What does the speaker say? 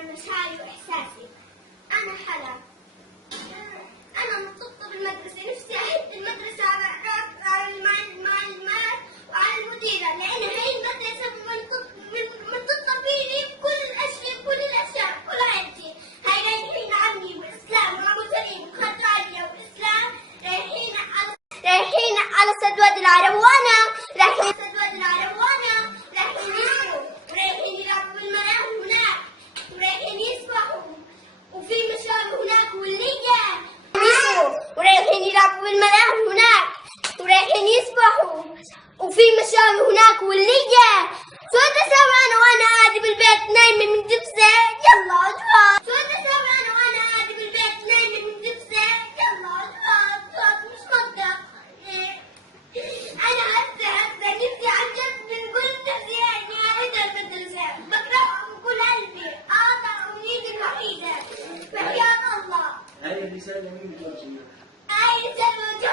عن مشاعري وإحساسي. أنا حلا، أنا مرتبطة بالمدرسة، نفسي أهد المدرسة مع المال وعلى المديرة، لأن هي المدرسة مرتبطة فيني بكل الأشياء، بكل حياتي. هاي رايحين عمي وإسلام وأبو سليم وخدراجية وإسلام رايحين على سد وادي العرب، وأنا رايحين سد وادي العرب، وأنا رايحين يسبحوا ورايحين يلعبوا بالملاهي هناك ورايحين يسبحوا، وفي مشاوي هناك والليجة ورايحين يلعبوا بالملاهي هناك ورايحين يسبحوا، وفي مشاوي هناك والليجة. شو تسوي أنا وأنا قاعدة بالبيت نايمة من دبسة؟ يلا أجواء. شو تسوي أنا وأنا قاعدة بالبيت نايمة من دبسة؟ يلا أجواء مش منطق. أنا هسه نفسي عن جد من كل نفسي إني أعيد المدرسة، بكرهها من كل قلبي، أقطع أمنيتي الوحيدة، وحياة الله. هاي الرسالة مين بتوجهها؟ هاي الرسالة